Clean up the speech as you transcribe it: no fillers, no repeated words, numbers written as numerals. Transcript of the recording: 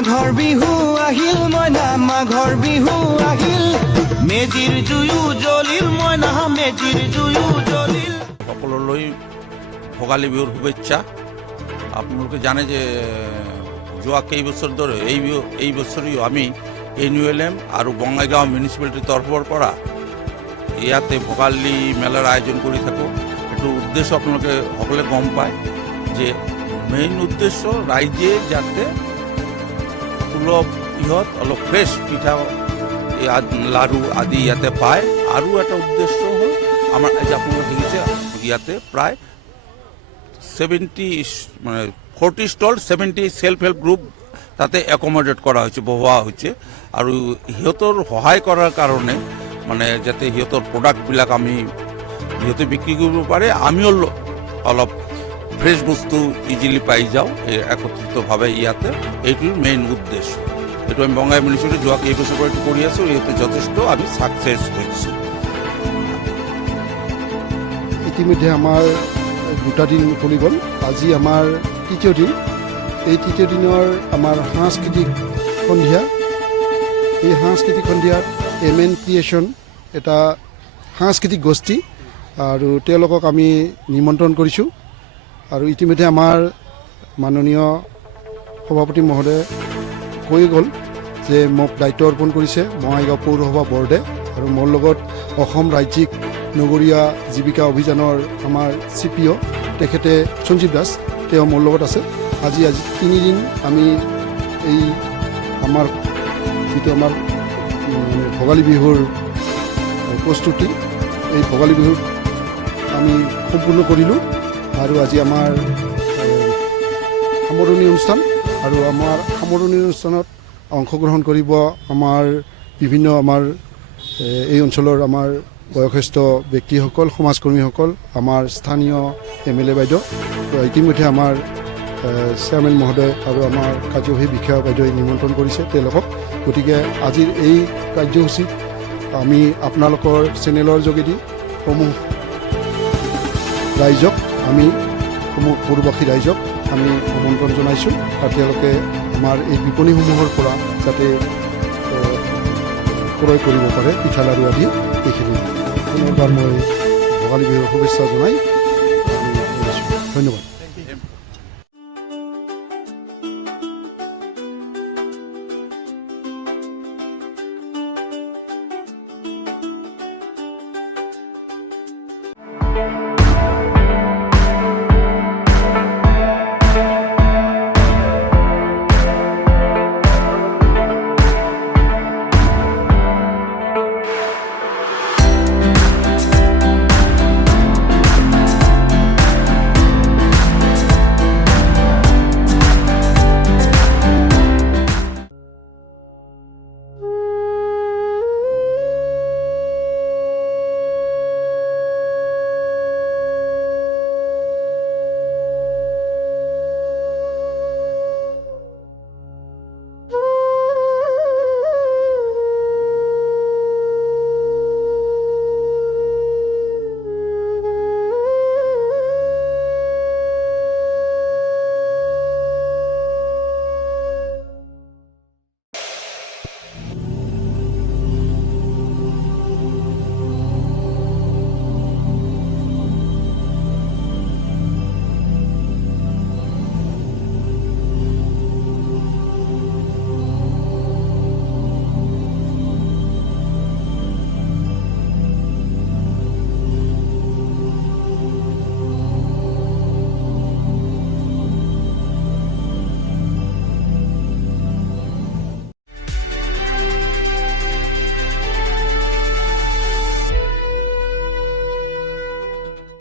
মাঘৰ বিহু আহিল মইনা মাঘৰ বিহু আহিল মেজিৰ জুয়ো জ্বলিল মইনা মেজিৰ জুয়ো জ্বলিল। সকললৈ ভোগালী বিহুৰ শুভেচ্ছা। আপোনালোকে জানে যে যোৱা কেইবছৰ ধৰে এই বছৰেও আমি NULM আৰু বঙাইগাঁও মিউনিচিপালিটিৰ তৰফৰ পৰা ইয়াতে ভোগালী মেলাৰ আয়োজন কৰি থাকোঁ। এইটো উদ্দেশ্য আপোনালোকে সকলোৱে গম পায় যে মেইন উদ্দেশ্য ৰাইজে যাতে সুলভ অলপ ফ্ৰেছ পিঠা লাড়ু আদি ইয়াতে পায়। আৰু এটা উদ্দেশ্য হ'ল আমাৰ আজি আপোনালোকে দেখিছে ইয়াতে প্ৰায় 40 ষ্টল 70 সেলফ হেল্প গ্ৰুপ তাতে একমডেট কৰা হৈছে, বহোৱা হৈছে। আৰু সিহঁতৰ সহায় কৰাৰ কাৰণে মানে যাতে সিহঁতৰ প্ৰডাক্টবিলাক সিহঁতে বিক্ৰী কৰিব পাৰে, আমিও অলপ ফ্ৰেছ বস্তু ইজিলি পাই যাওঁ একত্ৰিতভাৱে ইয়াতে। এইটোৰ মেইন উদ্দেশ্য। এইটো আমি বঙাই মিউনিচিপালিটি যোৱা কেইবছৰ পৰা এইটো কৰি আছোঁ। এইটো যথেষ্ট আমি ছাকচেছ হৈছোঁ। ইতিমধ্যে আমাৰ 2টা দিন উকলি গ'ল, আজি আমাৰ তৃতীয় দিন। এই তৃতীয় দিনৰ আমাৰ সাংস্কৃতিক সন্ধিয়া। এই সাংস্কৃতিক সন্ধিয়াত MN ক্ৰিয়েশ্যন এটা সাংস্কৃতিক গোষ্ঠী আৰু তেওঁলোকক আমি নিমন্ত্ৰণ কৰিছোঁ। আৰু ইতিমধ্যে আমাৰ মাননীয় সভাপতি মহোদয়ে কৈ গ'ল যে মোক দায়িত্ব অৰ্পণ কৰিছে বঙাইগাঁও পৌৰসভা বৰ্ডে। আৰু মোৰ লগত অসম ৰাজ্যিক নগৰীয়া জীৱিকা অভিযানৰ আমাৰ CPO তেখেতে সঞ্জীৱ দাস, তেওঁ মোৰ লগত আছে। আজি 3 দিন আমি এই আমাৰ যিটো আমাৰ ভোগালী বিহুৰ প্ৰস্তুতি, এই ভোগালী বিহুত আমি সম্পূৰ্ণ কৰিলোঁ। আৰু আজি আমাৰ সামৰণি অনুষ্ঠান, আৰু আমাৰ সামৰণি অনুষ্ঠানত অংশগ্ৰহণ কৰিব আমাৰ বিভিন্ন এই অঞ্চলৰ আমাৰ বয়সস্থ ব্যক্তিসকল, সমাজকৰ্মীসকল, আমাৰ স্থানীয় MLA বাইদেউ, ইতিমধ্যে আমাৰ চেয়াৰমেন মহোদয় আৰু আমাৰ কাৰ্যবাহী বিষয়া বাইদেৱে নিমন্ত্ৰণ কৰিছে তেওঁলোকক। গতিকে আজিৰ এই কাৰ্যসূচীত আমি আপোনালোকৰ চেনেলৰ যোগেদি সমূহ ৰাইজক সমূহ পৌৰবাসী ৰাইজক আমি আমন্ত্ৰণ জনাইছোঁ। আৰু তেওঁলোকে আমাৰ এই বিপণীসমূহৰ পৰা যাতে ক্ৰয় কৰিব পাৰে পিঠা লাড়ু আদি। এইখিনি পুনৰবাৰ মই ভোগালী বিহুৰ শুভেচ্ছা জনাই ধন্যবাদ।